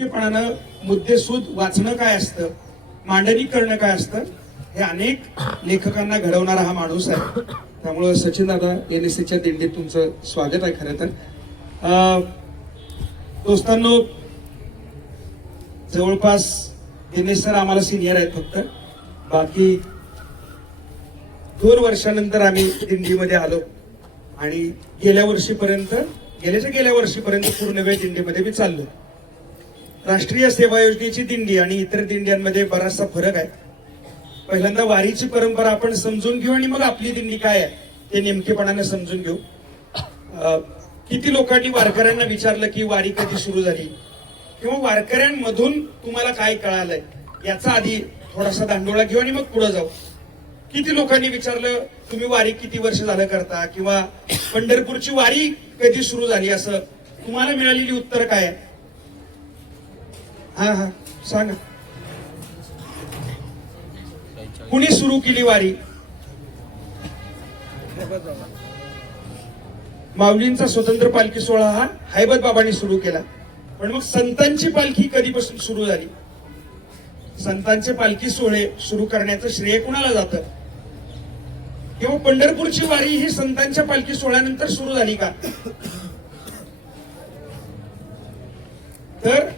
पणानं मुद्देसूद वाचणं काय असतं, मांडणी करणं काय असतं, हे अनेक लेखकांना घडवणारा हा माणूस आहे. त्यामुळं सचिन दादा एनएससीच्या दिंडीत तुमचं स्वागत आहे. खरं तर दोस्तांनो, जवळपास दिनेश सर आम्हाला सिनियर आहेत. फक्त बाकी 2 वर्षानंतर आम्ही दिंडीमध्ये आलो आणि गेल्या वर्षीपर्यंत पूर्ण वेळ दिंडीमध्ये मी चाललो. राष्ट्रीय सेवा योजनेची दिंडी आणि इतर दिंड्यांमध्ये बराचसा फरक आहे. पहिल्यांदा वारीची परंपरा आपण समजून घेऊ आणि मग आपली दिंडी काय आहे ते नेमकेपणाने समजून घेऊ. किती लोकांनी वारकऱ्यांना विचारलं की वारी कधी सुरू झाली किंवा वारकऱ्यांमधून तुम्हाला काय कळालंय याचा आधी थोडासा दांडोळा घेऊ आणि मग पुढे जाऊ. किती लोकांनी विचारलं तुम्ही वारी किती वर्ष झालं करता किंवा पंढरपूरची वारी कधी सुरू झाली, असं तुम्हाला मिळालेली उत्तर काय आहे? हा सांगा. कुणी सुरू केली वारी? माऊलींचा स्वतंत्र पालखी सोहळा हा हैबत बाबांनी सुरू केला. पण मग संतांची पालखी कधीपासून सुरू झाली? संतांचे पालखी सोहळे सुरू करण्याचं श्रेय कुणाला जातं? किंवा पंढरपूरची वारी ही संतांच्या पालखी सोहळ्यानंतर सुरू झाली का? तर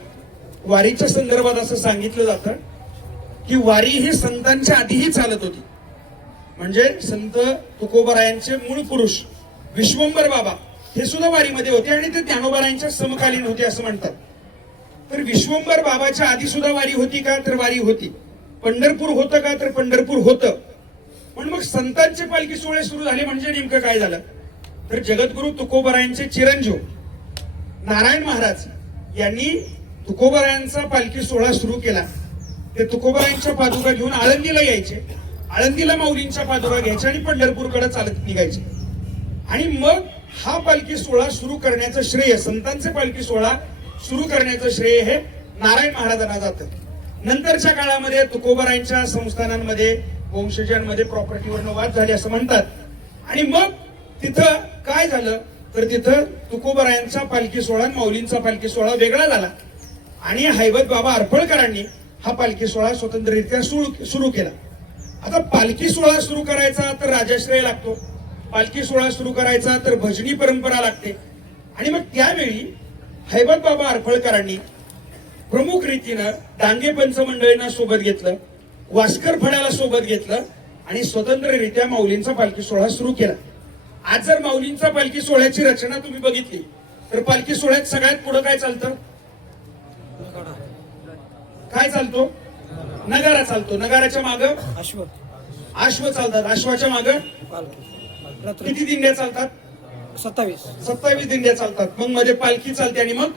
वारीच्या संदर्भात असं सांगितलं जातं की वारी ही संतांच्या आधीही चालत होती. म्हणजे संत तुकोबारायांचे मूळ पुरुष विश्वंभर बाबा हे सुद्धा वारीमध्ये होते आणि ते ज्ञानोबारायांच्या समकालीन होते असं म्हणतात. तर विश्वंभर बाबाच्या आधी सुद्धा वारी होती का? तर वारी होती. पंढरपूर होतं का? तर पंढरपूर होतं. पण मग संतांचे पालखी सोहळे सुरू झाले म्हणजे नेमकं काय झालं? तर जगद्गुरु तुकोबारायांचे चिरंजीव नारायण महाराज यांनी तुकोबारायांचा पालखी सोहळा सुरू केला. ते तुकोबारायांच्या पादुका घेऊन आळंदीला यायचे, आळंदीला माऊलींच्या पादुका घ्यायचे आणि पंढरपूरकडे चालत निघायचे. आणि मग हा पालखी सोहळा सुरू करण्याचं श्रेय, संतांचे पालखी सोहळा सुरू करण्याचं श्रेय हे नारायण महाराजांना जातं. नंतरच्या काळामध्ये तुकोबारायांच्या संस्थानांमध्ये वंशजांमध्ये प्रॉपर्टीवरनं वाद झाले असं म्हणतात. आणि मग तिथं काय झालं तर तिथं तुकोबारायांचा पालखी सोहळा माऊलींचा पालखी सोहळा वेगळा झाला आणि हैबत बाबा अर्फळकरांनी हा पालखी सोहळा स्वतंत्ररित्या सुरू केला. आता पालखी सोहळा सुरू करायचा तर राजाश्रय लागतो, पालखी सोहळा सुरू करायचा तर भजनी परंपरा लागते. आणि मग त्यावेळी हैबत बाबा अर्फळकरांनी प्रमुख रीतीनं डांगे पंचमंडळींना सोबत घेतलं, वास्कर फड्याला सोबत घेतलं आणि स्वतंत्ररित्या माऊलींचा पालखी सोहळा सुरू केला. आज जर माऊलींचा पालखी सोहळ्याची रचना तुम्ही बघितली तर पालखी सोहळ्यात सगळ्यात पुढे काय चालतं? काय चालतो? नगारा चालतो. नगाराच्या माग अश्व चालतात. अश्वाच्या माग किती दिंड्या चालतात? 27 दिंड्या चालतात. मग मध्ये पालखी चालते आणि मग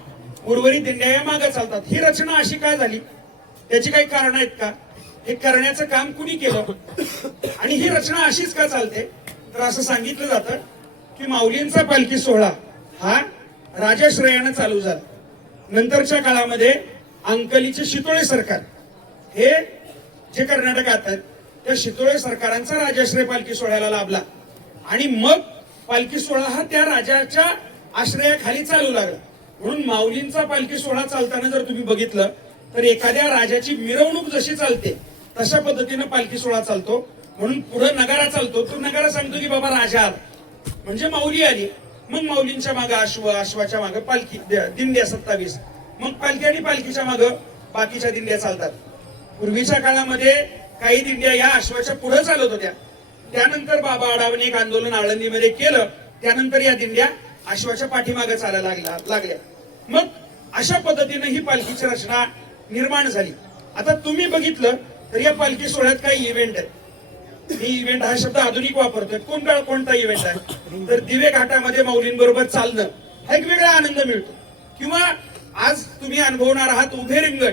उर्वरित दिंड्या या मागे चालतात. ही रचना अशी काय झाली? त्याची काही कारण आहेत का? हे करण्याचं काम कुणी केलं आणि ही रचना अशीच का चालते? तर असं सांगितलं जातं की माऊलींचा पालखी सोहळा हा राजाश्रयानं चालू झाला. नंतरच्या काळामध्ये अंकलीचे शितोळे सरकार हे जे कर्नाटकात आहेत त्या शितोळे सरकारांचा राजाश्रय पालखी सोहळ्याला लाभला आणि मग पालखी सोहळा हा त्या राजाच्या आश्रयाखाली चालू लागला. म्हणून माऊलींचा पालखी सोहळा चालताना जर तुम्ही बघितलं तर एखाद्या राजाची मिरवणूक जशी चालते तशा पद्धतीनं पालखी सोहळा चालतो. म्हणून पुढे नगारा चालतो. तो नगारा सांगतो की बाबा राजा आला म्हणजे माऊली आली. मग माऊलींच्या मागे अश्व, अश्वाच्या मागे पालखी, दिंड्या 27. मग पालखी आणि पालखीच्या मागे बाकीच्या दिंड्या चालतात. पूर्वीच्या काळामध्ये काही दिंड्या या अश्वाच्या पुढे चालत होत्या. त्यानंतर बाबा आढावने एक आंदोलन आळंदीमध्ये केलं. त्यानंतर या दिंड्या अश्वाच्या पाठीमागे चालायला लागल्या. मग अशा पद्धतीने ही पालखीची रचना निर्माण झाली. आता तुम्ही बघितलं तर या पालखी सोहळ्यात काही इव्हेंट आहेत. ही इव्हेंट हा शब्द आधुनिक वापरतोय. कोणता इव्हेंट आहे? तर दिवे घाटामध्ये माऊलींबरोबर चालणं हा एक वेगळा आनंद मिळतो. किंवा आज तुम्ही अनुभवणार आहात उभे रिंगण.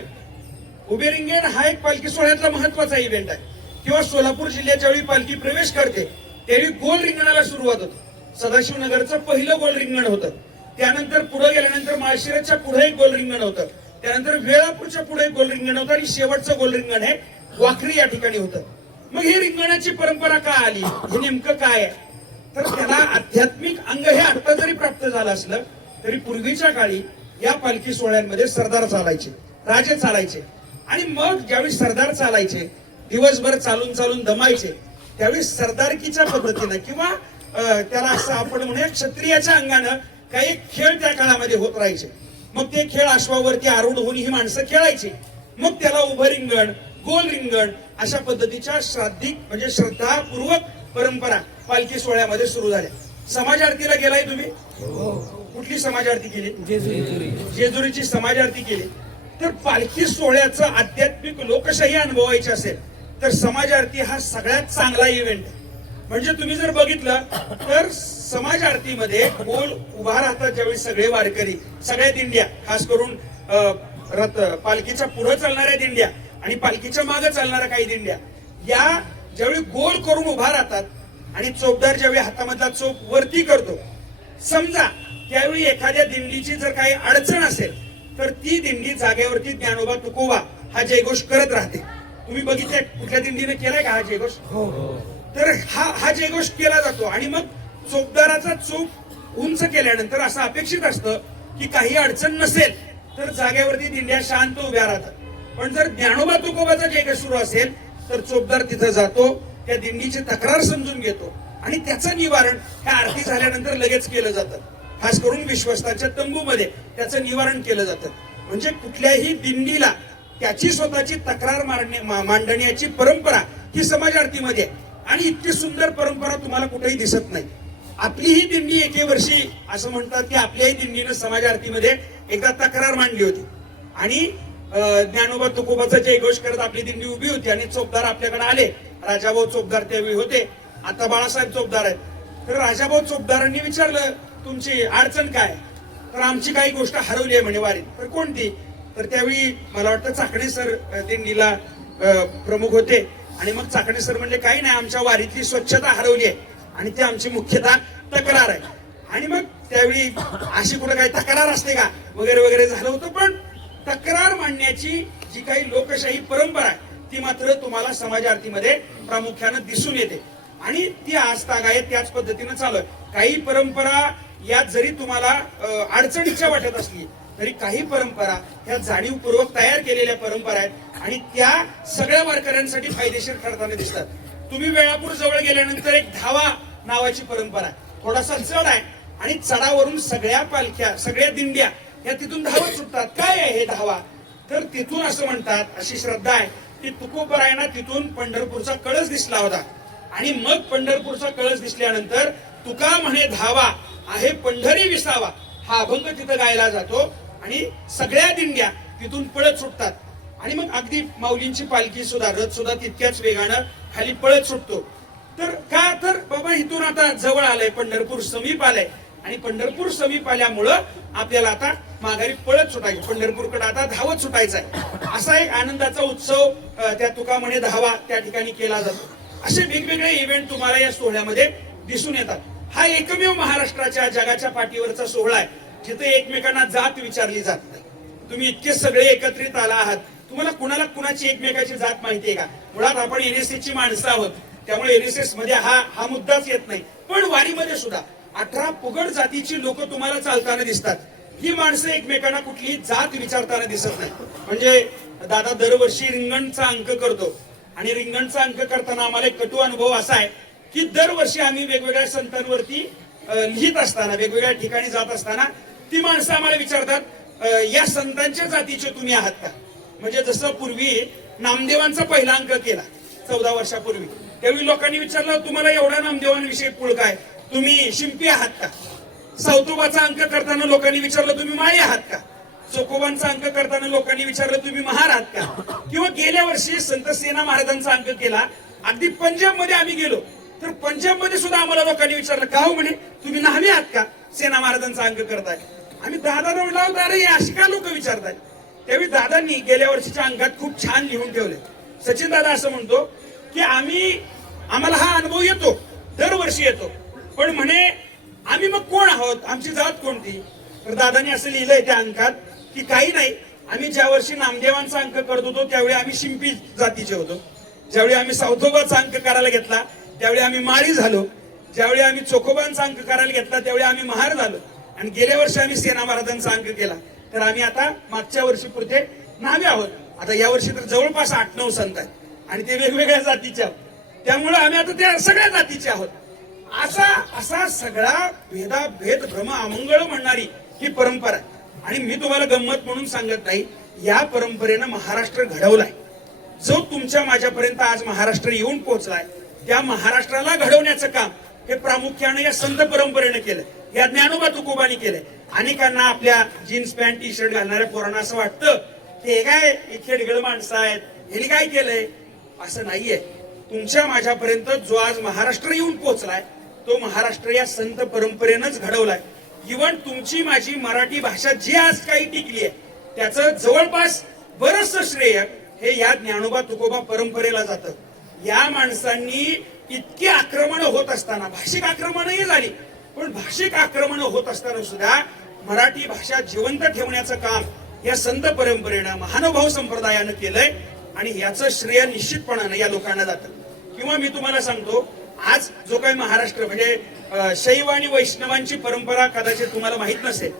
उभे रिंगण हा एक पालखी सोहळ्यातला महत्वाचा इव्हेंट आहे. किंवा सोलापूर जिल्ह्याच्या वेळी पालखी प्रवेश करते त्यावेळी गोल रिंगणाला सुरुवात होते. सदाशिवनगरचं पहिलं गोल रिंगण होतं. त्यानंतर पुढे गेल्यानंतर माळशिरसच्या पुढे एक गोल रिंगण होतं. त्यानंतर वेळापूरच्या पुढे एक गोल रिंगण होतं आणि शेवटचं गोल रिंगण हे वाखरी या ठिकाणी होतं. मग ही रिंगणाची परंपरा का आली? हे नेमकं काय आहे? तर त्याला आध्यात्मिक अंग हे आता जरी प्राप्त झालं असलं तरी पूर्वीच्या काळी या पालखी सोहळ्यांमध्ये सरदार चालायचे, राजे चालायचे. आणि मग ज्यावेळी सरदार चालायचे, दिवसभर चालून चालून दमायचे, त्यावेळी सरदारकीच्या पद्धतीनं किंवा त्याला असं आपण म्हणूया क्षत्रियाच्या अंगानं काही खेळ त्या काळामध्ये होत राहायचे. मग ते खेळ अश्वावरती आरूढ होऊन ही माणसं खेळायची. मग त्याला उभं रिंगण, गोल रिंगण अशा पद्धतीच्या श्राद्धिक म्हणजे श्रद्धापूर्वक परंपरा पालखी सोहळ्यामध्ये सुरू झाल्या. समाज आरतीला गेलाय तुम्ही? कुठली समाज आरती केली? जेजुरीची समाज आरती केली. तर पालखी सोहळ्याचं आध्यात्मिक लोकशाही अनुभवायची असेल तर समाज आरती हा सगळ्यात चांगला इव्हेंट आहे. म्हणजे तुम्ही जर बघितलं तर समाज आरतीमध्ये गोल उभा राहतात ज्यावेळी सगळे वारकरी, सगळ्या दिंड्या, खास करून पालखीच्या पुढे चालणाऱ्या दिंड्या आणि पालखीच्या मागे चालणाऱ्या काही दिंड्या, या ज्यावेळी गोल करून उभा राहतात आणि चोपदार ज्यावेळी हातामधला चोप वरती करतो, समजा त्यावेळी एखाद्या दिंडीची जर काही अडचण असेल तर ती दिंडी जागेवरती ज्ञानोबा तुकोबा हा जयघोष करत राहते. तुम्ही बघितलंय कुठल्या दिंडीने केलाय का हा जयघोष? तर हा जयघोष केला जातो. आणि मग चोपदाराचा चोप उंच केल्यानंतर असं अपेक्षित असतं की काही अडचण नसेल तर जागेवरती दिंड्या शांत उभ्या राहतात. पण जर ज्ञानोबा तुकोबाचा जयघोष सुरू असेल तर चोपदार तिथं जातो, त्या दिंडीची तक्रार समजून घेतो आणि त्याचं निवारण ह्या आरती झाल्यानंतर लगेच केलं जातं. खास करून विश्वस्तांच्या तंबूमध्ये त्याचं निवारण केलं जातं. म्हणजे कुठल्याही दिंडीला त्याची स्वतःची तक्रार मांडण्याची परंपरा ही समाज आरतीमध्ये आहे. आणि इतकी सुंदर परंपरा तुम्हाला कुठेही दिसत नाही. आपली ही दिंडी एके वर्षी असं म्हणतात की आपल्याही दिंडीनं समाज आरतीमध्ये एकदा तक्रार मांडली होती आणि ज्ञानोबा तुकोबाचा जयघोष करत आपली दिंडी उभी होती आणि चोपदार आपल्याकडे आले. राजाभाऊ चोपदार त्यावेळी होते, आता बाळासाहेब चोपदार आहेत. तर राजाभाऊ चोपदारांनी विचारलं तुमची अडचण काय? तर आमची काही गोष्ट हरवली आहे म्हणे वारीत. तर कोणती? तर त्यावेळी मला वाटतं चाकणे सर दिंडीला प्रमुख होते आणि मग चाकणे सर म्हणले काही नाही, आमच्या वारीतली स्वच्छता हरवली आहे आणि ती आमची मुख्यतः तक्रार आहे. आणि मग त्यावेळी अशी कुठं काही तक्रार असते का वगैरे वगैरे झालं होतं. पण तक्रार मांडण्याची जी काही लोकशाही परंपरा आहे ती मात्र तुम्हाला समाज आरतीमध्ये प्रामुख्यानं दिसून येते आणि ती आज तागायत त्याच पद्धतीनं चालू आहे. काही परंपरा यात जरी तुम्हाला अडचणीच्या वाटत असली तरी काही परंपरा ह्या जाणीवपूर्वक तयार केलेल्या परंपरा आहेत आणि त्या सगळ्या वारकऱ्यांसाठी फायदेशीर ठरताना दिसतात. तुम्ही वेळापूर जवळ गेल्यानंतर एक धावा नावाची परंपरा आहे, थोडासा चढ आहे आणि चढावरून सगळ्या पालख्या, सगळ्या दिंड्या या तिथून धावत सुटतात. काय आहे हे धावा? तर तिथून असं म्हणतात, अशी श्रद्धा आहे की तुकोबरायांना तिथून पंढरपूरचा कळस दिसला होता आणि मग पंढरपूरचा कळस दिसल्यानंतर तुका म्हणे धावा आहे पंढरी विसावा हा अभंग तिथं गायला जातो आणि सगळ्या दिंड्या तिथून पळत सुटतात. आणि मग अगदी माऊलींची पालखी सुद्धा, रथ सुद्धा तितक्याच वेगानं खाली पळत सुटतो. तर का? तर बाबा इथून आता जवळ आलंय, पंढरपूर समीप आलंय आणि पंढरपूर समीप आल्यामुळं आपल्याला आता माघारी पळत सुटायचं, पंढरपूरकडे आता धावत सुटायचं आहे. असा एक आनंदाचा उत्सव त्या तुका म्हणे धावा त्या ठिकाणी केला जातो. असे वेगवेगळे इव्हेंट तुम्हाला या सोहळ्यामध्ये दिसून येतात. हा एकमेव महाराष्ट्राच्या जगाच्या पाठीवरचा सोहळा आहे जिथे एकमेकांना जात विचारली जात नाही. तुम्ही इतके सगळे एकत्रित आला आहात, तुम्हाला कुणाला कुणाची एकमेकाची जात माहितीये का? मुळात आपण एनएसएस ची माणसं आहोत, त्यामुळे एनएसएस मध्ये हा मुद्दाच येत नाही. पण वारीमध्ये सुद्धा 18 पुगड जातीची लोक तुम्हाला चालताना दिसतात. ही माणसं एकमेकांना कुठलीही जात विचारताना दिसत नाही. म्हणजे दादा दरवर्षी रिंगणचा अंक करतो आणि रिंगणचा अंक करताना आम्हाला एक कटू अनुभव असा आहे की दरवर्षी आम्ही वेगवेगळ्या संतांवरती लिहित असताना, वेगवेगळ्या ठिकाणी जात असताना ती माणसं आम्हाला विचारतात या संतांच्या जातीचे तुम्ही आहात का? म्हणजे जसं पूर्वी नामदेवांचा पहिला अंक केला 14 वर्षापूर्वी, त्यावेळी लोकांनी विचारलं तुम्हाला एवढा नामदेवांविषयी पुळ काय, तुम्ही शिंपी आहात का? सौतोबाचा अंक करताना लोकांनी विचारलं तुम्ही माळी आहात का? चोकोबांचा अंक करताना लोकांनी विचारलं तुम्ही महार आहात का? किंवा गेल्या वर्षी संत सेना महाराजांचा अंक केला. अगदी पंजाब मध्ये आम्ही गेलो तर पंजाब मध्ये सुद्धा आम्हाला लोकांनी विचारलं का हो म्हणे तुम्ही न्हावी आहात का? सेना महाराजांचा अंक करताय. आम्ही दादा म्हटलं होतं अरे अशी का लोक विचारताय? त्यावेळी दादांनी गेल्या वर्षीच्या अंकात खूप छान लिहून ठेवले. सचिन दादा असं म्हणतो की आम्हाला हा अनुभव येतो, दरवर्षी येतो, पण म्हणे आम्ही मग कोण आहोत, आमची जात कोणती? तर दादांनी असं लिहिलंय त्या अंकात की काही नाही, आम्ही ज्या वर्षी नामदेवांचा अंक करत होतो त्यावेळी आम्ही शिंपी जातीचे होतो, ज्यावेळी आम्ही सौतोबाचा अंक करायला घेतला त्यावेळी आम्ही माळी झालो, ज्यावेळी आम्ही चोखोबांचा अंक करायला घेतला त्यावेळी आम्ही महार झालो आणि गेल्या वर्षी आम्ही सेना महाराजांचा अंक केला तर आम्ही आता मागच्या वर्षी पुरते नावे आहोत. आता या वर्षी तर जवळपास 8-9 संत आहेत आणि ते वेगवेगळ्या जातीचे आहोत. त्यामुळे आम्ही आता त्या सगळ्या जातीचे आहोत. असा सगळा भेदाभेद भ्रम अमंगळ म्हणणारी ही परंपरा आहे. आणि मी तुम्हाला गंमत म्हणून सांगत नाही, या परंपरेनं महाराष्ट्र घडवलाय. जो तुमच्या माझ्यापर्यंत आज महाराष्ट्र येऊन पोहोचलाय, त्या महाराष्ट्राला घडवण्याचं काम हे प्रामुख्याने या संत परंपरेनं केलं, या ज्ञानोबा तुकोबांनी केलंय. अनेकांना आपल्या जीन्स पॅन्ट टी शर्ट घालणाऱ्या पोरांना असं वाटतं की हे काय खेडगळ माणसं आहेत, ह्यांनी काय केलंय. असं नाहीये. तुमच्या माझ्यापर्यंत जो आज महाराष्ट्र येऊन पोहोचलाय, तो महाराष्ट्र या संत परंपरेनंच घडवलाय. इव्हन तुमची माझी मराठी भाषा जी आज काही टिकली आहे, त्याचं जवळपास बरंचसं श्रेय हे या ज्ञानोबा तुकोबा परंपरेला जातं. या माणसांनी इतकी आक्रमण होत असताना, भाषिक आक्रमणही झाली, पण भाषिक आक्रमण होत असताना सुद्धा मराठी भाषा जिवंत ठेवण्याचं काम या संत परंपरेनं, महानुभाव संप्रदायानं केलंय. आणि याचं श्रेय निश्चितपणानं या लोकांना जातं. किंवा मी तुम्हाला सांगतो, आज जो काही महाराष्ट्र म्हणजे शैव आणि वैष्णवांची परंपरा कदाचित तुम्हाला माहित नसेल.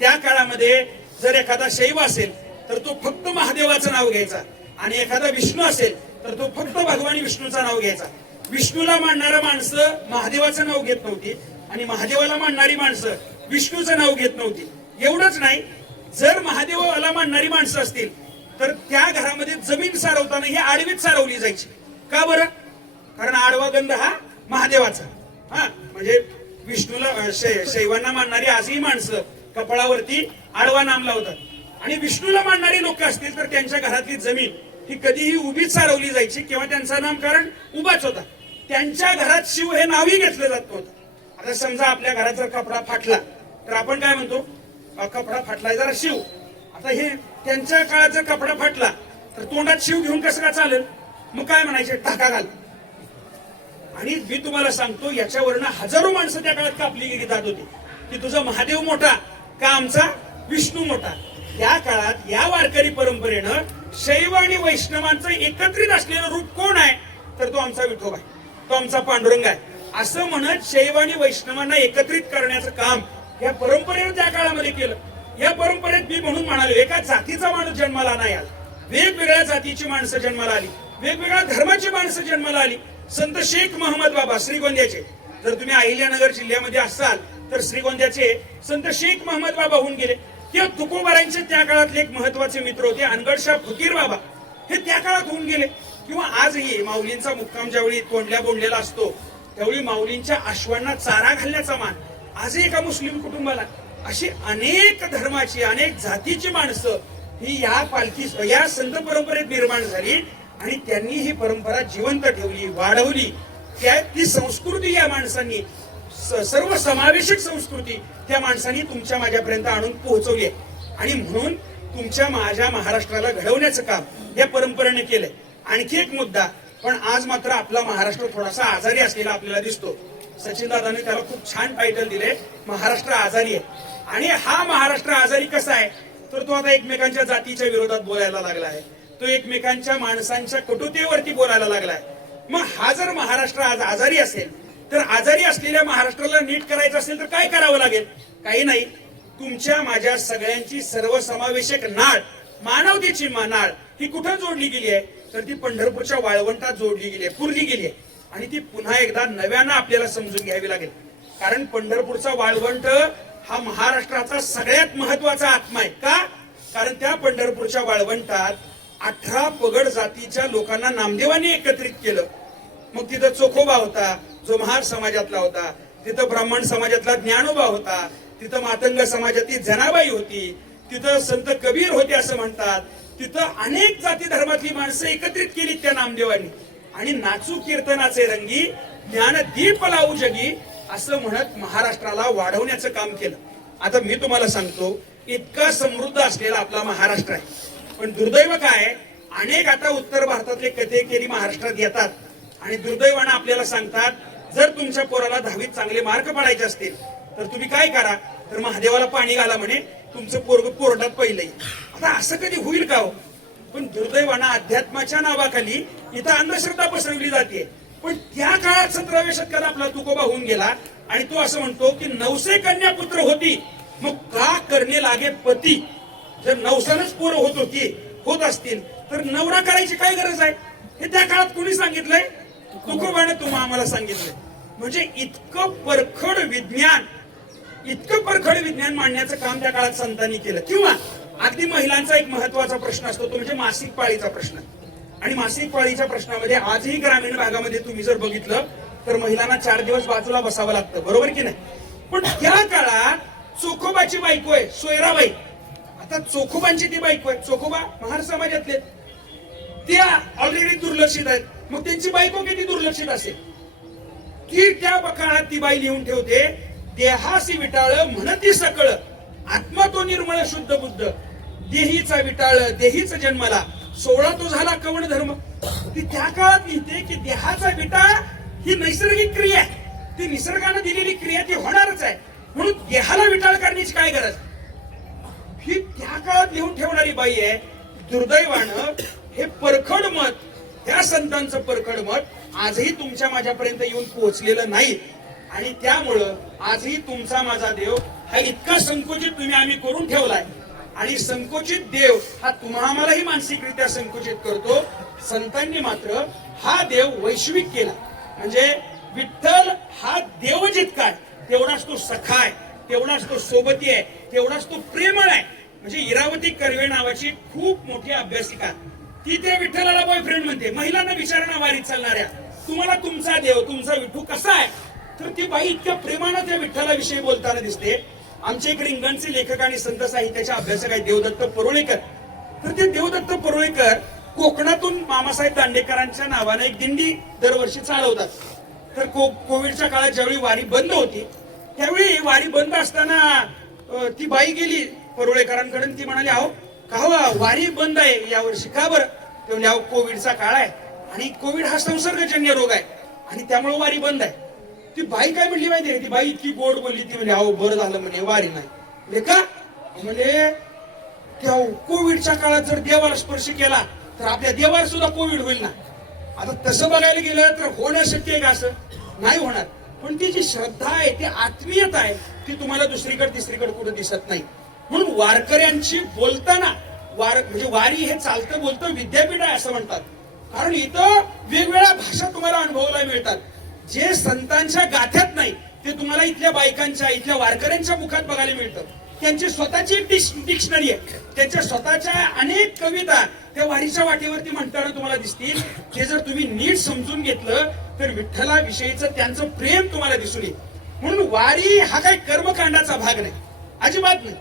त्या काळामध्ये जर एखादा शैव असेल तर तो फक्त महादेवाचं नाव घ्यायचा, आणि एखादा विष्णू असेल तर तो फक्त भगवान विष्णूचं नाव घ्यायचा. विष्णूला मानणारा माणसं महादेवाचं नाव घेत नव्हती, आणि महादेवाला मानणारी माणसं विष्णूचं नाव घेत नव्हती. एवढंच नाही, जर महादेवाला मानणारी माणसं असतील तर त्या घरामध्ये जमीन सारवताना ही आडवीच सारवली जायची. का बरं? कारण आडवा गंध हा महादेवाचा. म्हणजे विष्णूला शैवांना मानणारी आजही माणसं कपाळावरती आडवा नाम लावतात, आणि विष्णूला मानणारी लोक असतील तर त्यांच्या घरातली जमीन ही कधीही उभीच सारवली जायची, किंवा त्यांचा नामकरण उभाच होता. त्यांच्या घरात शिव हे नावही घेतलं जात नव्हतं. आता समजा आपल्या घरात जर कपडा फाटला तर आपण काय म्हणतो? कपडा फाटलाय जरा शिव. आता हे त्यांच्या काळात जर कपडा फाटला तर तोंडात शिव घेऊन कसं का चालेल? मग काय म्हणायचे? टाका घाल. आणि मी तुम्हाला सांगतो, याच्यावरनं हजारो माणसं त्या काळात कापली गेली जात होती की तुझा महादेव मोठा का आमचा विष्णू मोठा. त्या काळात या वारकरी परंपरेनं शैव आणि वैष्णवांचं एकत्रित असलेलं रूप कोण आहे? तर तो आमचा विठोबा आहे, तो आमचा पांडुरंग आहे, असं म्हणत शैव आणि वैष्णवांना एकत्रित करण्याचं काम या परंपरेनं त्या काळामध्ये केलं. या परंपरेत मी म्हणून म्हणालो, एका जातीचा माणूस जन्माला नाही आला, वेगवेगळ्या जातीची माणसं जन्माला आली, वेगवेगळ्या धर्माची माणसं जन्माला आली. संत शेख महम्मद बाबा श्रीगोंद्याचे, जर तुम्ही अहिल्यानगर जिल्ह्यामध्ये असाल तर श्रीगोंद्याचे संत शेख महम्मद बाबा होऊन गेले. किंवा तुकोबारांचे त्या काळातले एक महत्वाचे मित्र होते अनगडशाह फकीर बाबा, हे त्या काळात होऊन गेले. किंवा आजही माऊलींचा मुक्काम ज्यावेळी तोंडल्या बोंडलेला असतो त्यावेळी माऊलींच्या अश्वांना चारा घालण्याचा मान आजही एका मुस्लिम कुटुंबाला. अशी अनेक धर्माची, अनेक जातीची माणसं ही या पालखी, या संत परंपरेत निर्माण झाली, आणि त्यांनी ही परंपरा जिवंत ठेवली, वाढवली. ती संस्कृती या माणसांनी, सर्व समावेशक संस्कृती त्या माणसांनी तुमच्या माझ्यापर्यंत आणून पोहोचवली आहे. आणि म्हणून तुमच्या माझ्या महाराष्ट्राला घडवण्याचं काम या परंपरेने केलंय. आणखी एक मुद्दा, पण आज मात्र आपला महाराष्ट्र थोडासा आजारी असलेला आपल्याला दिसतो. सचिन दादांनी त्याला खूप छान टायटल दिले, महाराष्ट्र आजारी आहे. आणि हा महाराष्ट्र आजारी कसा आहे? तर तो आता एकमेकांच्या जातीच्या विरोधात बोलायला लागला आहे, तो एकमेकांच्या माणसांच्या कटुतेवरती बोलायला लागलाय. मग हा जर महाराष्ट्र आज आजारी असेल, तर आजारी असलेल्या महाराष्ट्राला नीट करायचं असेल तर काय करावं लागेल? काही नाही, तुमच्या माझ्या सगळ्यांची सर्वसमावेशक नाळ, मानवतेची नाळ ही कुठं जोडली गेली आहे? तर ती पंढरपूरच्या वाळवंटात जोडली गेली आहे, पुरली गेली आहे. आणि ती पुन्हा एकदा नव्यानं आपल्याला समजून घ्यावी लागेल. कारण पंढरपूरचा वाळवंट हा महाराष्ट्राचा सगळ्यात महत्वाचा आत्मा आहे. का? कारण त्या पंढरपूरच्या वाळवंटात 18 पगड जातीच्या लोकांना नामदेवांनी एकत्रित केलं. मग तिथं चोखोबा होता, जो महार समाजातला होता, तिथं ब्राह्मण समाजातला ज्ञानोबा होता, तिथं मातंग समाजातली जनाबाई होती, तिथं संत कबीर होते असं म्हणतात. तिथं अनेक जाती धर्मातली माणसं एकत्रित केली त्या नामदेवांनी, आणि नाचू कीर्तनाचे रंगी ज्ञानदीप लावू जगी असं म्हणत महाराष्ट्राला वाढवण्याचं काम केलं. आता मी तुम्हाला सांगतो, इतका समृद्ध असलेला आपला महाराष्ट्र आहे, पण दुर्दैव काय, अनेक आता उत्तर भारतातले कथेकेरी महाराष्ट्रात येतात आणि दुर्दैवानं आपल्याला सांगतात, जर तुमच्या पोराला 10वीत चांगले मार्क पडायचे असतील तर तुम्ही काय करा, तर महादेवाला पाणी घाला म्हणे, तुमचं पोरग कोर्टात पहिलंही. आता असं कधी होईल का हो? पण दुर्दैवानं अध्यात्माच्या नावाखाली इथं अंधश्रद्धा पसरवली जाते. पण त्या काळात 17व्या शतकात आपला तुकोबा होऊन गेला, आणि तो असं म्हणतो की 900 कन्या पुत्र होती, मग का करणे लागे पती. जर नवसानच पोरं होत असतील तर नवरा करायची काय गरज आहे हे त्या काळात कोणी सांगितलंय? तुकोबाने तुम्हाला आम्हाला सांगितलंय. म्हणजे इतकं परखड विज्ञान मांडण्याचं काम त्या काळात संतांनी केलं. किंवा अगदी महिलांचा एक महत्वाचा प्रश्न असतो तो म्हणजे मासिक पाळीचा प्रश्न. आणि मासिक पाळीच्या प्रश्नामध्ये आजही ग्रामीण भागामध्ये तुम्ही जर बघितलं तर महिलांना 4 दिवस बाजूला बसावं लागतं, बरोबर की नाही? पण त्या काळात चोखोबाची बायको आहे सोयराबाई. आता चोखोबांची ती बायको आहे, चोखोबा महार समाजातले, त्या ऑलरेडी दुर्लक्षित आहेत. मग त्यांची बायको किती दुर्लक्षित असेल की त्या काळात ती बाई लिहून ठेवते, देहासी विटाळ म्हणती सकळ, आत्मा तो निर्मळ शुद्ध बुद्ध, देहीचा विटाळ देहीच जन्माला, 16 तो झाला कवण धर्म. ती त्या काळात लिहिते की देहाचा विटाळ ही नैसर्गिक क्रिया आहे, ती निसर्गाने दिलेली क्रिया ती होणारच आहे, म्हणून देहाला विटाळ करण्याची काय गरज. ही त्या काळात लिहून ठेवणारी बाई आहे. दुर्दैवानं हे परखड मत, त्या संतांचं परखड मत आजही तुमच्या माझ्यापर्यंत येऊन पोहोचलेलं नाही. आणि त्यामुळं आजही तुमचा माझा देव हा इतका संकुचित आम्ही करून ठेवलाय. आणि संकुचित देव हा आम्हालाही मानसिकरित्या संकुचित करतो. संतांनी मात्र हा देव वैश्विक केला. म्हणजे विठ्ठल हा देव जितका आहे तेवढाच तो सखा आहे, तेवढाच तो सोबती आहे, तेवढाच तो प्रेमळ आहे. म्हणजे इरावती कर्वे नावाची खूप मोठी अभ्यासिका ती त्या विठ्ठलाला बॉयफ्रेंड म्हणते. महिलांना विचारणा वारीत चालणाऱ्या, तुम्हाला तुमचा देव तुमचा विठ्ठू कसा आहे? तर ती बाई इतक्या प्रेमानं त्या विठ्ठलाविषयी बोलताना दिसते. आमचे एक रिंगणचे लेखक आणि संत साहित्याचे अभ्यासक आहे देवदत्त परुळेकर. तर ते देवदत्त परुळेकर कोकणातून मामासाहेब दांडेकरांच्या नावाने एक दिंडी दरवर्षी चालवतात. तर कोविडच्या काळात ज्यावेळी वारी बंद होती त्यावेळी वारी बंद असताना ती बाई गेली परुळेकरांकडे. ती म्हणाली, अहो का वारी बंद आहे यावर्षी, का बरं? ते म्हणजे अहो कोविडचा काळ आहे आणि कोविड हा संसर्गजन्य रोग आहे आणि त्यामुळे वारी बंद आहे. ती बाई काय म्हणली माहितीये? ती बाई इतकी गोड बोलली, ती म्हणजे अहो बरं झालं म्हणे वारी नाही. म्हणजे का? म्हणजे त्या कोविडच्या काळात जर देवाला स्पर्श केला तर आपल्या देवाला सुद्धा कोविड होईल ना. आता तसं बघायला गेलं तर होणं शक्य आहे का? असं नाही होणार. पण ती जी श्रद्धा आहे, ती आत्मीयता आहे, ती तुम्हाला दुसरीकडे तिसरीकडे कुठे दिसत नाही. म्हणून वारकऱ्यांची बोलताना म्हणजे वारी हे चालतं बोलतं विद्यापीठ आहे असं म्हणतात. कारण इथं वेगवेगळ्या भाषा तुम्हाला अनुभवायला मिळतात. जे संतांच्या गाथ्यात नाही ते तुम्हाला इथल्या बायकांच्या इथल्या वारकऱ्यांच्या मुखात बघायला मिळतं. त्यांची स्वतःची एक डिक्शनरी आहे, त्यांच्या स्वतःच्या अनेक कविता त्या वारीच्या वाटेवरती म्हणताना तुम्हाला दिसतील. ते जर तुम्ही नीट समजून घेतलं तर विठ्ठलाविषयीचं त्यांचं प्रेम तुम्हाला दिसून येईल. म्हणून वारी हा काही कर्मकांडाचा भाग नाही, अजिबात नाही.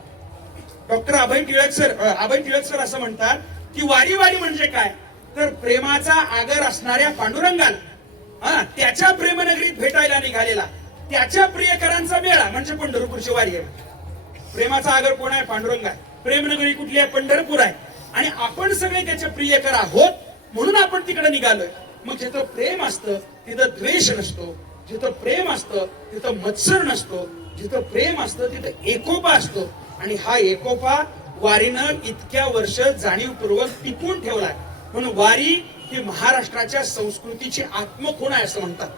डॉक्टर अभय टिळक सर असं म्हणतात की वारी म्हणजे काय? तर प्रेमाचा आगर असणाऱ्या पांडुरंगाला त्याच्या प्रेमनगरीत भेटायला निघालेला त्याच्या प्रियकरांचा मेळा म्हणजे पंढरपूरची वारी आहे. प्रेमाचा आगर कोण आहे? पांडुरंग आहे. प्रेमनगरी कुठली आहे? पंढरपूर आहे. आणि आपण सगळे त्याचे प्रियकर आहोत म्हणून आपण तिकडे निघालोय. मग जिथं प्रेम असतं तिथं द्वेष नसतो, जिथं प्रेम असतं तिथं मत्सर नसतो, जिथं प्रेम असतं तिथं एकोपा असतो. आणि हा एकोपा वारीनं इतक्या वर्ष जाणीवपूर्वक टिकून ठेवलाय. म्हणून वारी ही महाराष्ट्राच्या संस्कृतीची आत्मखोण आहे असं म्हणतात.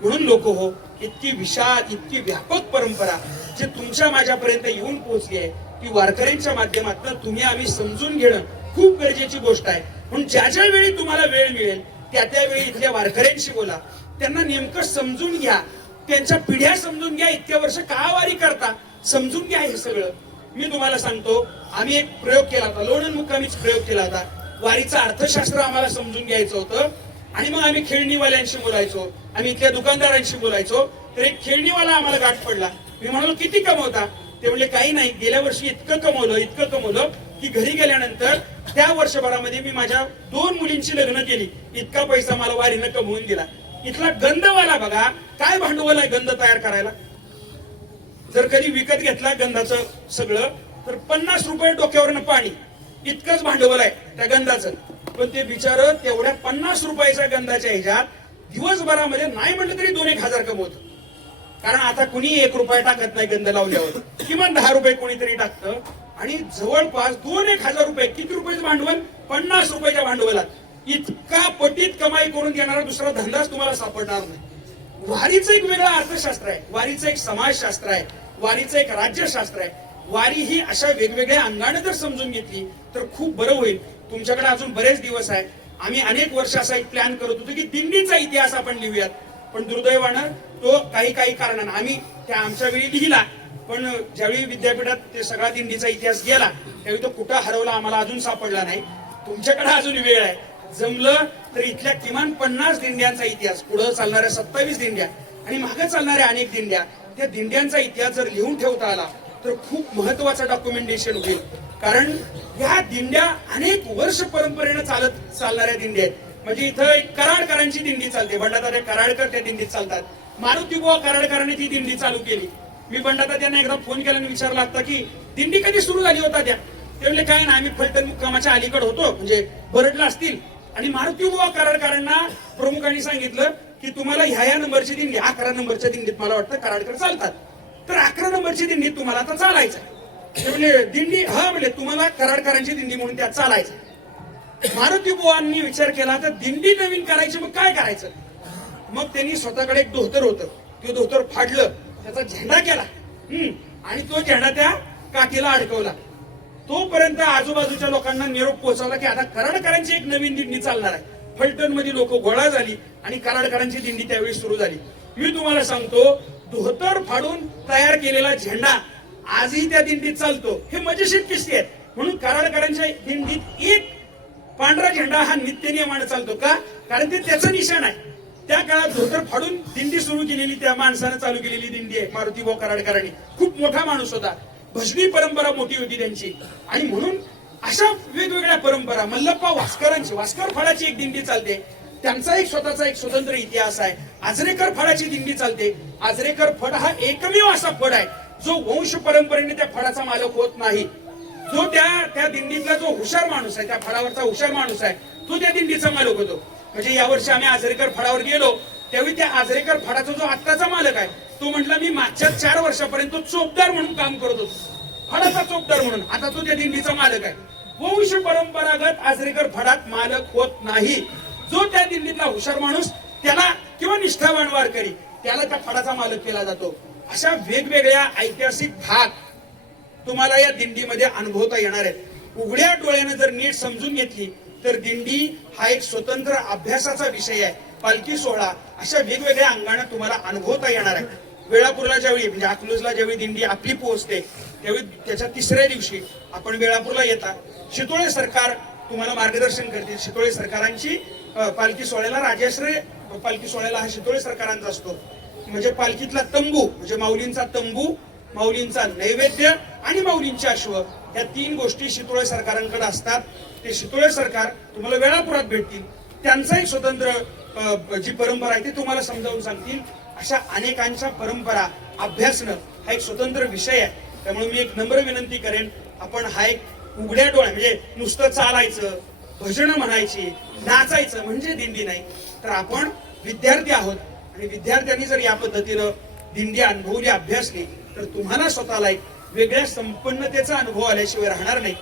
म्हणून लोक हो, इतकी विशाल इतकी व्यापक परंपरा जे तुमच्या माझ्यापर्यंत येऊन पोहोचली आहे ती वारकऱ्यांच्या माध्यमातून तुम्ही आम्ही समजून घेणं खूप गरजेची गोष्ट आहे. म्हणून ज्या ज्या वेळी तुम्हाला वेळ मिळेल त्या त्यावेळी इथल्या वारकऱ्यांशी बोला, त्यांना नेमकं समजून घ्या, त्यांच्या पिढ्या समजून घ्या. इतक्या वर्ष का वारी करता समजून घ्या. हे सगळं मी तुम्हाला सांगतो. आम्ही एक प्रयोग केला होता, लोणंद मुक्कामीच प्रयोग केला होता. वारीचं अर्थशास्त्र आम्हाला समजून घ्यायचं होतं आणि मग आम्ही खेळणीवाल्यांशी बोलायचो, आम्ही इथल्या दुकानदारांशी बोलायचो. तर एक खेळणीवाला आम्हाला गाठ पडला. मी म्हणालो किती कमवता? ते म्हणले काही नाही, गेल्या वर्षी इतकं कमवलं की घरी गेल्यानंतर त्या वर्षभरामध्ये मी माझ्या 2 मुलींची लग्न केली, इतका पैसा मला वारीनं कमवून दिला. इथला गंधवाला बघा काय भांडवल आहे गंध तयार करायला. जर कधी विकत घेतला गंधाचं सगळं तर 50 रुपये डोक्यावरनं पाणी इतकंच भांडवल आहे त्या गंधाचं. पण ते बिचार तेवढ्या 50 रुपयाच्या गंधाच्या ह्याच्यात दिवसभरामध्ये नाही म्हटलं तरी 2-1 हजार कमवतो. कारण आता कुणी 1 रुपया टाकत नाही गंध लावल्यावर, किमान 10 रुपये कोणीतरी टाकतं. आणि जवळपास 2-1 हजार रुपये, किती रुपयाचं भांडवल? 50 रुपयाच्या भांडवलात इतका पटीत कमाई करून देणारा दुसरा धंदाच तुम्हाला सापडणार नाही. वारीचं एक वेगळं अर्थशास्त्र आहे, वारीचं एक समाजशास्त्र आहे, वारीचं एक राज्यशास्त्र आहे. वारी ही अशा वेगवेगळ्या अंगाने जर समजून घेतली तर खूप बरं होईल. तुमच्याकडे अजून बरेच दिवस आहे. आम्ही अनेक वर्ष असा एक प्लॅन करत होतो की दिंडीचा इतिहास आपण लिहूयात, पण दुर्दैवानं तो काही कारणानं आम्ही त्या आमच्या वेळी लिहिला, पण ज्यावेळी विद्यापीठात ते सगळा दिंडीचा इतिहास गेला त्यावेळी तो कुठं हरवला आम्हाला अजून सापडला नाही. तुमच्याकडे अजून वेळ आहे. जमलं तर इथल्या किमान 50 दिंड्यांचा इतिहास, पुढे चालणाऱ्या 27 दिंड्या आणि मागे चालणाऱ्या अनेक दिंड्या, त्या दिंड्यांचा इतिहास जर लिहून ठेवता आला तर खूप महत्वाचं डॉक्युमेंटेशन होईल. कारण या दिंड्या अनेक वर्ष परंपरेनं चालणाऱ्या दिंड्या आहेत. म्हणजे इथं एक कराडकरांची दिंडी चालते, बंडातात्या कराडकर त्या दिंडीत चालतात. मारुती बुवा कराडकरांनी ती दिंडी चालू केली. मी बंडातात्यांना एकदा फोन केला आणि विचारला होता की दिंडी कधी सुरू झाली होता त्या. ते म्हणले काय ना, आम्ही फलटण मुक्कामाच्या अलीकडे होतो, म्हणजे बरडला असतील, आणि मारुती बुवा कराडकरांना प्रमुखांनी सांगितलं की तुम्हाला ह्या नंबरची दिंडी, 11 नंबरच्या दिंडीत मला वाटतं कराडकर चालतात, तर 11 नंबरची दिंडीत तुम्हाला आता चालायचं. ते म्हणजे दिंडी, हा म्हणजे तुम्हाला कराडकरांची दिंडी म्हणून त्यात चालायचं. मारुती बुवांनी विचार केला तर दिंडी नवीन करायची, मग काय करायचं. मग त्यांनी स्वतःकडे एक धोतर होतं, ते धोतर फाडलं, त्याचा झेंडा केला आणि तो झेंडा त्या काठीला अडकवला. तोपर्यंत आजूबाजूच्या लोकांना निरोप पोहोचवला की आता कराडकरांची एक नवीन दिंडी चालणार आहे. फलटण मध्ये लोक गोळा झाली आणि कराडकरांची दिंडी त्यावेळी सुरू झाली. मी तुम्हाला सांगतो, धोतर फाडून तयार केलेला झेंडा आजही त्या दिंडीत चालतो. हे मजेशीर किस्से आहेत. म्हणून कराडकरांच्या दिंडीत एक पांढरा झेंडा हा नित्य नियमाने चालतो का, कारण ते त्याचं निशाण आहे. त्या काळात धोतर फाडून दिंडी सुरू केलेली त्या माणसानं चालू केलेली दिंडी आहे मारुती बुवा कराडकरांनी. खूप मोठा माणूस होता, भजनी परंपरा मोठी होती त्यांची. आणि म्हणून अशा वेगवेगळ्या परंपरा, मल्लप्पा वास्करांची, वास्कर फळाची एक दिंडी चालते, त्यांचा एक स्वतःचा एक स्वतंत्र इतिहास आहे. आजरेकर फळाची दिंडी चालते. आजरेकर फळ हा एकमेव असा फळ आहे जो वंश परंपरेने त्या फळाचा मालक होत नाही. जो त्या दिंडीतला जो हुशार माणूस आहे, त्या फळावरचा हुशार माणूस आहे, तो त्या दिंडीचा मालक होतो. म्हणजे यावर्षी आम्ही आजरेकर फळावर गेलो त्यावेळी त्या आजरेकर फळाचा जो आत्ताचा मालक आहे तो म्हटला मी मागच्या 4 वर्षापर्यंत चोपदार म्हणून काम करत होतो, फळाचा चोपदार म्हणून. आता तो त्या दिंडीचा मालक आहे. वंश परंपरागत आजरेकर फळात मालक होत नाही. जो त्या दिंडीतला हुशार माणूस त्याला, किंवा निष्ठावान वारकरी, त्याला त्या फळाचा मालक केला जातो. अशा वेगवेगळ्या ऐतिहासिक भाग तुम्हाला या दिंडीमध्ये अनुभवता येणार आहेत. उघड्या डोळ्याने जर नीट समजून घेतली तर दिंडी हा एक स्वतंत्र अभ्यासाचा विषय आहे. पालखी सोहळा अशा वेगवेगळ्या अंगाने तुम्हाला अनुभवता येणार आहे. वेळापूरला ज्यावेळी, म्हणजे अकलूजला ज्यावेळी दिंडी आपली पोहोचते त्यावेळी त्याच्या 3ऱ्या दिवशी आपण वेळापूरला येता, शितोळे सरकार तुम्हाला मार्गदर्शन करतील. शितोळे सरकारांची पालखी सोहळ्याला राजाश्रय, पालखी सोहळ्याला हा शितोळे सरकारांचा असतो. म्हणजे पालखीतला तंबू, म्हणजे माऊलींचा तंबू, माऊलींचा नैवेद्य आणि माऊलींचे अश्व, या 3 गोष्टी शितोळे सरकारांकडे असतात. ते शितोळे सरकार तुम्हाला वेळापुरात भेटतील. त्यांचाही स्वतंत्र जी परंपरा आहे ती तुम्हाला समजावून सांगतील. अशा अनेकांच्या परंपरा अभ्यासणं हा एक स्वतंत्र विषय आहे. त्यामुळे मी एक नम्र विनंती करेन, आपण हा एक उघड्या डोळ्या, म्हणजे नुसतं चालायचं, भजन म्हणायची, नाचायचं म्हणजे दिंडी नाही. तर आपण विद्यार्थी आहोत आणि विद्यार्थ्यांनी जर या पद्धतीनं दिंडी अनुभवली, अभ्यासली, तर तुम्हाला स्वतःला एक वेगळ्या संपन्नतेचा अनुभव आल्याशिवाय राहणार नाही.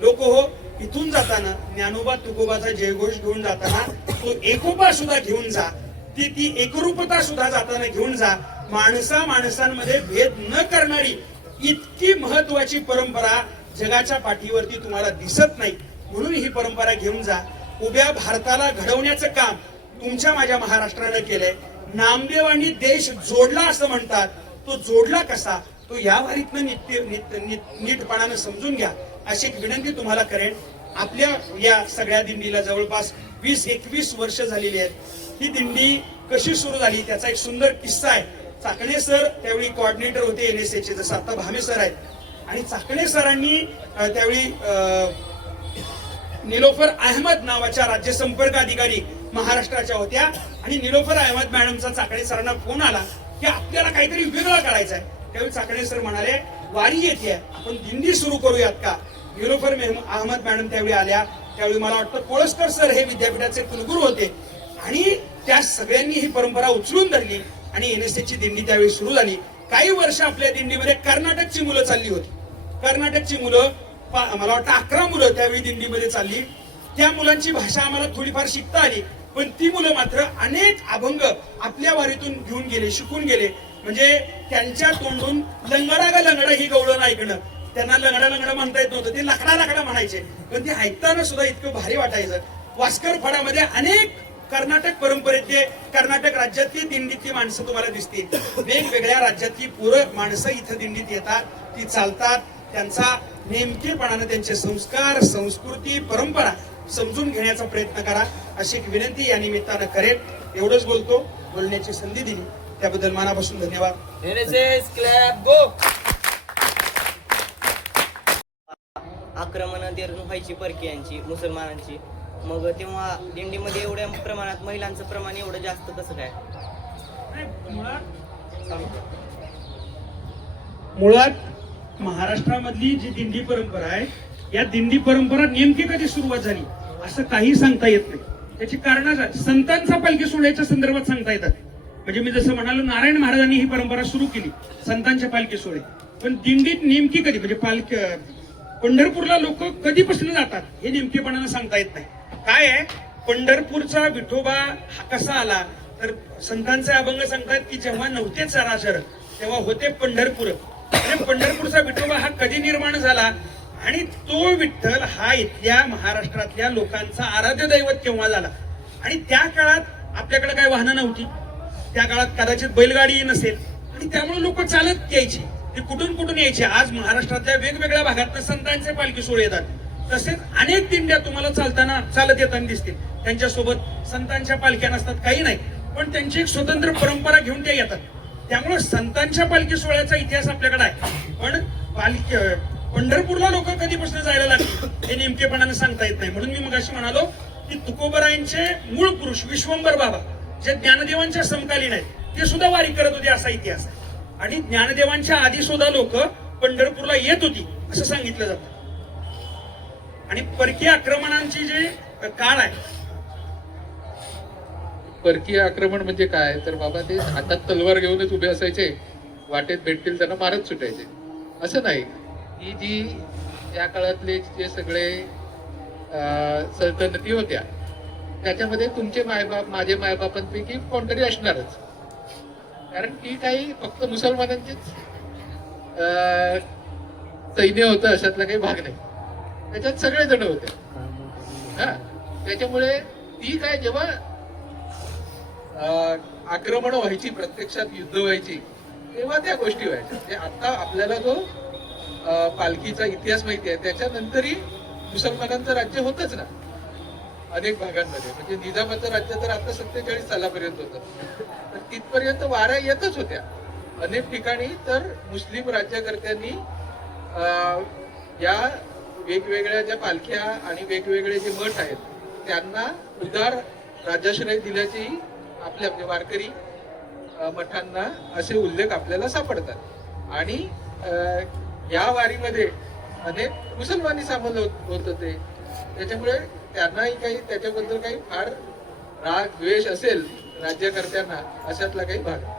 लोक हो, इथून जाताना ज्ञानोबा तुकोबाचा जयघोष घेऊन जाताना तो एकोपा सुद्धा घेऊन जा, ती एकरूपता सुद्धा जाताना घेऊन जा. माणसांमध्ये भेद न करणारी इतकी महत्वाची परंपरा जगाच्या पाठीवरती तुम्हाला दिसत नाही. म्हणून ही परंपरा घेऊन जा. उभ्या भारताला घडवण्याचं काम तुमच्या माझ्या महाराष्ट्रानं केलंय. नामदेवांनी देश जोडला असं म्हणतात, तो जोडला कसा, तो या वारीतनं नीटपणानं समजून घ्या अशी एक विनंती तुम्हाला करेन. आपल्या या सगळ्या दिंडीला जवळपास 20-21 वर्ष झालेली आहेत. ही दिंडी कशी सुरू झाली त्याचा एक सुंदर किस्सा आहे. चाकणे सर त्यावेळी कोऑर्डिनेटर होते NSAचे, जसं आता भामे सर आहेत. आणि चाकणे सरांनी त्यावेळी निलोफर अहमद नावाच्या राज्य संपर्क अधिकारी महाराष्ट्राच्या होत्या. आणि निलोफर अहमद मॅडमचा चाकणे सरांना फोन आला की आपल्याला काहीतरी वेगळं करायचं आहे. त्यावेळी चाकणे सर म्हणाले वारी येते, आपण दिंडी सुरू करूयात का. निलोफर अहमद मॅडम त्यावेळी आल्या. त्यावेळी मला वाटतं कोळसकर सर हे विद्यापीठाचे कुलगुरू होते. आणि त्या सगळ्यांनी ही परंपरा उचलून धरली आणि NSAची दिंडी त्यावेळी सुरू झाली. काही वर्ष आपल्या दिंडीमध्ये कर्नाटकची मुलं चालली होती. कर्नाटकची मुलं, मला वाटतं 11 मुलं त्यावेळी दिंडीमध्ये चालली. त्या मुलांची भाषा आम्हाला थोडीफार शिकता आली, पण ती मुलं मात्र अनेक अभंग आपल्या वारीतून घेऊन गेले, शिकून गेले. म्हणजे त्यांच्या तोंडून लंगडा गा लंगडा ही गवळण ऐकणं, त्यांना लंगडा लंगडा म्हणता येत नव्हतं, ते लकडा लकडा म्हणायचे, पण ते ऐकताना सुद्धा इतकं भारी वाटायचं. वास्कर फडामध्ये अनेक कर्नाटक परंपरेतले, कर्नाटक राज्यातली दिंडीतली माणसं तुम्हाला दिसतील. वेगवेगळ्या राज्यातली पूरक माणसं इथं दिंडीत येतात, ती चालतात. त्यांचा नेमकेपणानं त्यांचे संस्कार, संस्कृती, परंपरा समजून घेण्याचा प्रयत्न करा, अशी एक विनंती या निमित्तानं करेल. एवढंच बोलतो. बोलण्याची संधी दिली त्याबद्दल मनापासून धन्यवाद. आक्रमण व्हायची परकीयांची, मुसलमानांची, मग तेव्हा दिंडीमध्ये एवढ्या प्रमाणात महिलांचं प्रमाण एवढं जास्त कसं काय? मुळात महाराष्ट्रामधली जी दिंडी परंपरा आहे, या दिंडी परंपरा नेमकी कधी सुरुवात झाली असं काही सांगता येत नाही. त्याची कारण संतांचा पालखी सोहळ्याच्या संदर्भात सांगता येतात. म्हणजे मी जसं म्हणालो, नारायण महाराजांनी ही परंपरा सुरू केली, संतांच्या पालखी सोहळे. पण दिंडीत नेमकी कधी, म्हणजे पालखी पंढरपूरला लोक कधीपासून जातात हे नेमकेपणानं सांगता येत नाही. काय आहे, पंढरपूरचा विठोबा हा कसा आला, तर संतांचे अभंग सांगतात की जेव्हा नव्हते चराचर तेव्हा होते पंढरपूर. आणि पंढरपूरचा विठोबा हा कधी निर्माण झाला, आणि तो विठ्ठल हा इथल्या महाराष्ट्रातल्या लोकांचा आराध्य दैवत केव्हा झाला. आणि त्या काळात आपल्याकडे काय वाहनं नव्हती, त्या काळात कदाचित बैलगाडी नसेल, आणि त्यामुळे लोक चालत यायची. ते कुठून कुठून यायचे. आज महाराष्ट्रातल्या वेगवेगळ्या भागात संतांचे पालखी सोहळे येतात. तसेच अनेक दिंड्या तुम्हाला चालत येताना दिसतील. त्यांच्यासोबत संतांच्या पालख्या नसतात, काही नाही, पण त्यांची एक स्वतंत्र परंपरा घेऊन त्या येतात. त्यामुळे संतांच्या पालखी सोहळ्याचा इतिहास आपल्याकडे आहे. पण पंढरपूरला लोक कधीपासून जायला लागली हे नेमकेपणाने सांगता येत नाही. म्हणून मी मगाशी म्हणालो की तुकोबरायांचे मूळ पुरुष विश्वंभर बाबा, जे ज्ञानदेवांच्या समकालीन आहेत, ते सुद्धा वारी करत होते असा इतिहास आहे. आणि ज्ञानदेवांच्या आधी सुद्धा लोक पंढरपूरला येत होती असं सांगितलं जातं. आणि परकीय आक्रमणांची जे काळ आहे, परकीय आक्रमण म्हणजे काय, तर बाबा ते हातात तलवार घेऊनच उभे असायचे, वाटेत भेटतील त्यांना मारत सुटायचे. असं नाही. ही जी या काळातले जे सगळे सल्तनती होत्या, त्याच्यामध्ये तुमचे मायबाप, माझे मायबापांपैकी कोणतरी असणारच. कारण ती काही फक्त मुसलमानांचीच सैन्य होतं अशातला काही भाग नाही, त्याच्यात सगळे जण होते. हा, त्याच्यामुळे ती काय, जेव्हा आक्रमण व्हायची, प्रत्यक्षात युद्ध व्हायची, तेव्हा त्या गोष्टी व्हायच्या. ते आता आपल्याला जो पालखीचा इतिहास माहिती आहे, त्याच्यानंतरही मुसलमानांचं राज्य होतच ना अनेक भागांमध्ये. म्हणजे निजामाचं राज्य तर आता 47 सालापर्यंत होतं, तर तिथपर्यंत वाऱ्या येतच होत्या अनेक ठिकाणी. तर मुस्लिम राज्यकर्त्यांनी या वेगवेगळ्या ज्या पालख्या आणि वेगवेगळे जे मठ आहेत, त्यांना उदार राजाश्रय दिल्याचेही आपल्या वारकरी मठांना असे उल्लेख आपल्याला सापडतात. आणि या वारीमध्ये अनेक मुसलमानी सामील होत होते. त्याच्यामुळे त्यांनाही काही त्याच्याबद्दल काही फार राग द्वेष असेल राज्यकर्त्यांना, अशातला काही भाग.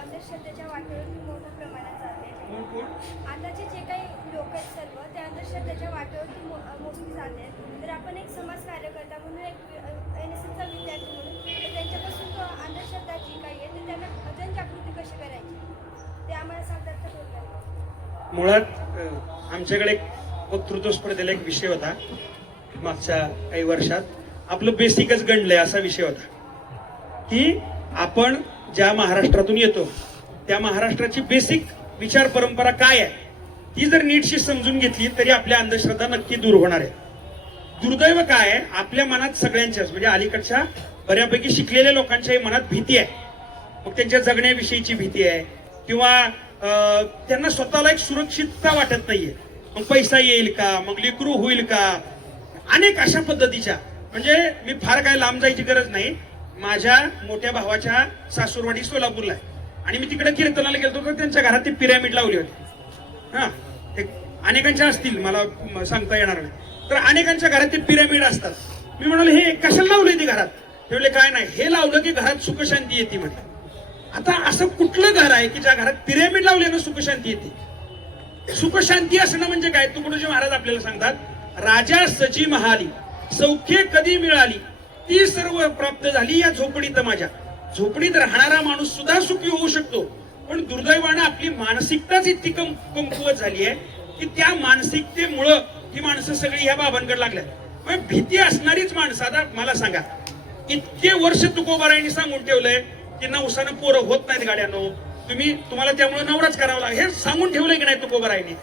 अंधश्रद्धेच्या वाटेवरती मोठ्या प्रमाणात जाते. आताचे जे काही लोक आहेत सर्व ते अंधश्रद्धेच्या वाटेवरती मोठी जाते. तर आपण एक समाज कार्यकर्ता म्हणून, एक NSSचा विद्यार्थी म्हणून, तर त्यांच्यापासून तो अंधश्रद्धा जी काही आहे ते त्यांना जनजागृती कशी करायची ते आम्हाला सांगतात का थोडक्यात? मुळात आमच्याकडे वक्तृत्व स्पर्धेला एक विषय होता मागच्या काही वर्षात. आपलं बेसिकच गणलंय असा विषय होता की आपण ज्या महाराष्ट्रातून येतो त्या महाराष्ट्राची बेसिक विचार परंपरा काय आहे, ती जर नीटशी समजून घेतली तरी आपल्या अंधश्रद्धा नक्की दूर होणार आहे. दुर्दैव काय आहे, आपल्या मनात सगळ्यांच्याच, म्हणजे अलीकडच्या बऱ्यापैकी शिकलेल्या लेकांच्याही मनात भीती आहे. मग त्यांच्या जगण्याविषयीची भीती आहे, किंवा त्यांना स्वतःला एक सुरक्षितता वाटत नाहीये. मग पैसा येईल का, मग लेकरू होईल का, अनेक अशा पद्धतीच्या. म्हणजे मी फार काय लांब जायची गरज नाही. माझ्या मोठ्या भावाच्या सासूरवाडी सोलापूरला आहे, आणि मी तिकडे कीर्तनाला गेलो तर त्यांच्या घरात ती पिरॅमिड लावली होती. हा, ते अनेकांच्या असतील, मला सांगता येणार नाही. तर अनेकांच्या घरात ते पिरॅमिड असतात. मी म्हणालो हे कशाला लावलंय ते घरात? ते म्हणले काय नाही, हे लावलं की घरात सुखशांती येते म्हटलं. आता असं कुठलं घर आहे की ज्या घरात पिरॅमिड लावल्यानं सुखशांती येते? सुखशांती असणं म्हणजे काय? तुकडोजी महाराज आपल्याला सांगतात, राजा सची महाली सौख्ये कधी मिळाली ती सर्व प्राप्त झाली या झोपडीत माझ्या. झोपडीत राहणारा माणूस सुद्धा सुखी होऊ शकतो, पण दुर्दैवानं आपली मानसिकताच इतकी कमकुवत झाली आहे की त्या मानसिकतेमुळं ही माणसं सगळी ह्या बाबांकडे लागल्यात. भीती असणारीच माणसं, आता मला सांगा, इतके वर्ष तुकोबारायांनी सांगून ठेवलंय की नवसानं पोरं होत नाहीत गाड्यानो, तुम्हाला त्यामुळे नवराच करावं लागेल हे सांगून ठेवलंय की नाही तुकोबारायांनी,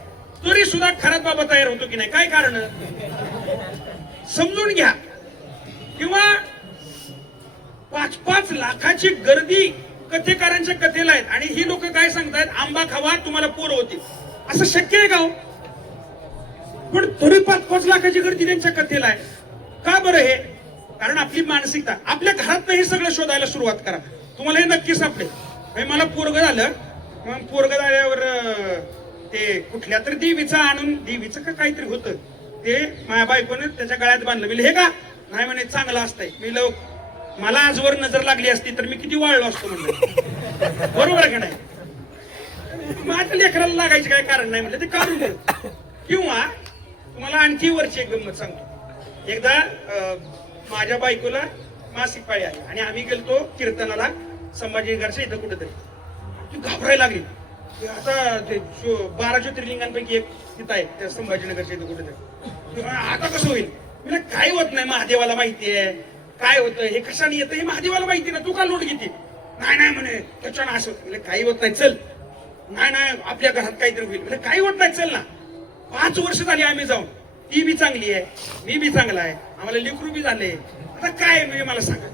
तरी सुद्धा खरात बाबा तयार होतो की नाही? काय कारण समजून घ्या. किंवा 5-5 लाखाची गर्दी कथेकारांच्या कथेला आहेत आणि ही लोक काय सांगतायत, आंबा खावा तुम्हाला पोरं होतील. असं शक्य आहे का हो? पण तरी 5-5 लाखाची गर्दी त्यांच्या कथेला आहे. का बरं हे? कारण आपली मानसिकता. आपल्या घरात हे सगळं शोधायला सुरुवात करा, तुम्हाला हे नक्की सापडेल. मला पोरग झालं, मग पोरग झाल्यावर ते कुठल्या तरी देवीचा आणून, देवीचं का काहीतरी होतं ते माझ्या बायकोने त्याच्या गळ्यात बांधलं. मी हे का नाही म्हणे चांगलं असतंय. मी मला आजवर नजर लागली असती तर मी किती वाळलो असतो म्हणलं. बरोबर आहे का नाही? माझ्या लेकराला लागायचं काय कारण नाही म्हणलं, ते काढून दे. किंवा तुम्हाला आणखी वरची एक गंमत सांगतो. एकदा माझ्या बायकोला मासिक पाळी आली आणि आम्ही गेलतो कीर्तनाला संभाजीनगरच्या इथं कुठेतरी. ती घाबरायला लागली. आता ते 12 ज्योतिर्लिंगांपैकी एक तिथं आहे त्या संभाजीनगरच्या इथं कुठेतरी. आता कसं होईल? म्हणजे काय होत नाही, महादेवाला माहिती आहे काय होतं, हे कशाने येतं हे महादेवाला माहिती ना, तू का लोट घेते? नाही म्हणे त्याच्यानं असं म्हणजे काही होत नाही, चल. नाही आपल्या घरात काहीतरी होईल म्हणजे काही होत नाही, चल ना. 5 वर्ष झाली आम्ही जाऊन, ती बी चांगली आहे, मी बी चांगला आहे, आम्हाला लेकरू बी झाले. आता काय म्हणजे मला सांगा,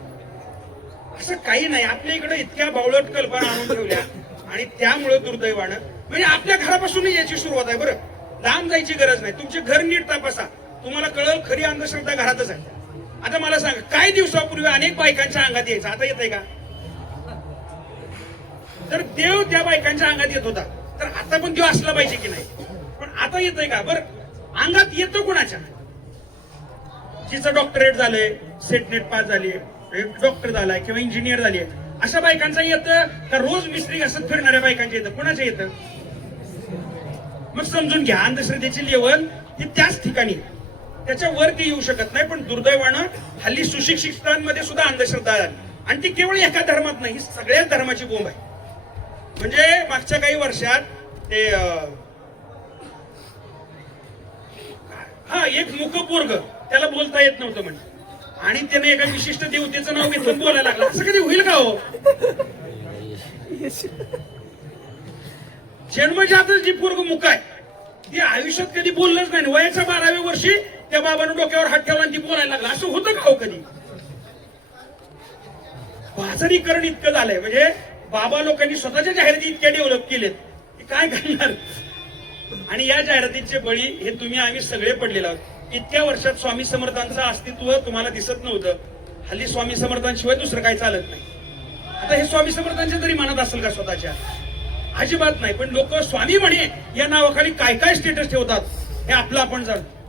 असं काही नाही. आपल्या इकडे इतक्या बावळट कल्पना आणून ठेवल्या आणि त्यामुळे दुर्दैवानं म्हणजे आपल्या घरापासून याची सुरुवात आहे. बरं, लांब जायची गरज नाही. तुमचे घर नीट तपासा, तुम्हाला कळलं खरी अंधश्रद्धा घरातच आहे. आता मला सांगा, काही दिवसापूर्वी अनेक बायकांच्या अंगात यायचं, आता येत आहे का? तर देव त्या बायकांच्या अंगात येत होता, तर आता पण देव असला पाहिजे की नाही? पण आता येतोय का? बरं, अंगात येतो कोणाच्या? जिचं डॉक्टरेट झालंय, सेटनेट पास झाली, डॉक्टर झालाय किंवा इंजिनियर झाली आहे, अशा बायकांचा येतं का रोज मिस्त्री असत फिरणाऱ्या बायकांच्या येतं? कोणाच्या येतं? मग समजून घ्या, अंधश्रद्धेची लेवल ही त्याच ठिकाणी, त्याच्या वरती येऊ शकत नाही. पण दुर्दैवानं हल्ली सुशिक्षितांमध्ये सुद्धा अंधश्रद्धा आली आणि ती केवळ एका धर्मात नाही, ही सगळ्याच धर्माची बोंब आहे. म्हणजे मागच्या काही वर्षात ते एक मुक पोरग, त्याला बोलता येत नव्हतं म्हणजे, आणि त्याने एका विशिष्ट देवतेचं नाव घेतलं बोलायला लागला. असं कधी होईल का हो? जन्मजातच जी पोरग मुक आहे ती आयुष्यात कधी बोललंच नाही. वयाच्या 12व्या वर्षी त्या बाबानं डोक्यावर हात ठेवला आणि ती बोलायला लागला. असं होतं का हो कधी? बाजारीकरण इतकं झालंय, म्हणजे बाबा लोकांनी स्वतःच्या जाहिराती इतक्या डेव्हलप केलेत की काय करणार. आणि या जाहिरातीचे बळी हे तुम्ही आम्ही सगळे पडलेलो आहोत. इतक्या वर्षात स्वामी समर्थांचं अस्तित्व तुम्हाला दिसत नव्हतं, हल्ली स्वामी समर्थांशिवाय दुसरं काही चालत नाही. आता हे स्वामी समर्थांच्या तरी मनात असेल का स्वतःच्या? अजिबात नाही. पण लोक स्वामी म्हणे या नावाखाली काय काय स्टेटस ठेवतात हे आपलं आपण जाणतो.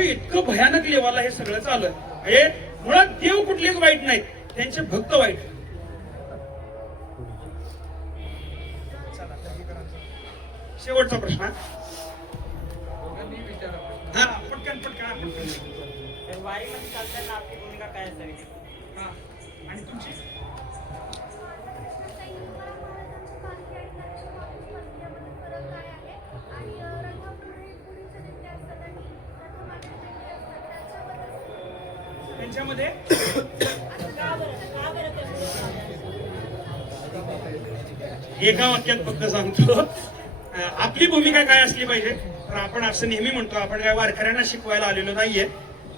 इतकं भयानक लेवलला हे सगळं चालू आहे. म्हणजे मुळात देव कुठलेच वाईट नाहीत, त्यांचे भक्त वाईट. शेवटचा प्रश्न. हा, पटकन. वारीमध्ये चालताना आपली भूमिका काय असावी? आणि तुमची? त्यांच्यामध्ये एका वाक्यात फक्त सांगतो, आपली भूमिका काय असली पाहिजे. तर आपण असं नेहमी म्हणतो, आपण काय वारकऱ्यांना शिकवायला आलेलो नाहीये,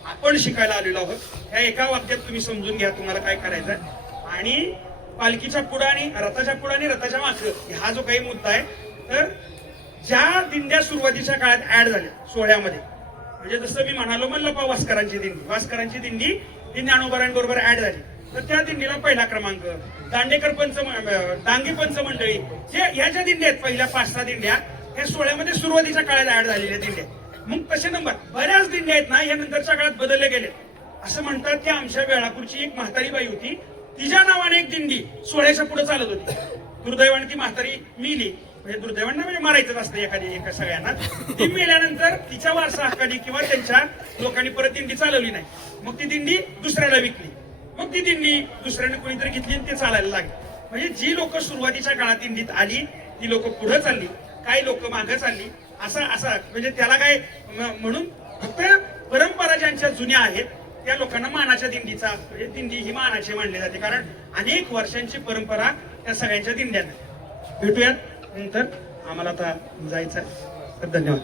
आपण शिकायला आलेलो आहोत. ह्या एका वाक्यात तुम्ही समजून घ्या तुम्हाला काय करायचंय. आणि पालखीच्या पुढं आणि रथाच्या पुढं आणि रथाच्या मागं हा जो काही मुद्दा आहे, तर ज्या दिंड्या सुरुवातीच्या काळात ऍड झाल्या सोहळ्यामध्ये, म्हणजे जसं मी म्हणालो मल्लप्पा वास्करांची दिंडी ज्ञानोबारांबरोबर ऍड झाली, तर त्या दिंडीला पहिला क्रमांक. दांडेकर डांगे पंच मंडळी ह्या ज्या दिंड्या आहेत, पहिल्या 5-6 दिंड्या ह्या सोहळ्यामध्ये सुरुवातीच्या काळात ऍड झालेल्या दिंड्या. मग तसे नंबर बऱ्याच दिंड्या आहेत ना, या नंतरच्या काळात बदलले गेले. असं म्हणतात की आमच्या वेळापूरची एक म्हातारी बाई होती, तिच्या नावाने एक दिंडी सोहळ्याच्या पुढे चालत होती. दुर्दैवाने ती म्हातारी मिली म्हणजे दुर्दैवांना म्हणजे मारायचं असतं एका सगळ्यांना. ती मेल्यानंतर तिच्या वारसा हक्काने किंवा त्यांच्या लोकांनी परत दिंडी चालवली नाही, मग ती दिंडी दुसऱ्याला विकली, मग ती दिंडी दुसऱ्याने कोणीतरी घेतली आणि ते चालायला लागली. म्हणजे जी लोक सुरुवातीच्या काळात दिंडीत आली ती लोक पुढे चालली, काही लोक मागे चालली, असं म्हणजे त्याला काय म्हणून फक्त परंपरा ज्यांच्या जुन्या आहेत त्या लोकांना मानाच्या दिंडीचा म्हणजे दिंडी ही मानाची मानली जाते, कारण अनेक वर्षांची परंपरा त्या सगळ्यांच्या दिंड्यात. भेटूयात नंतर, आम्हाला आता जायचं आहे. धन्यवाद.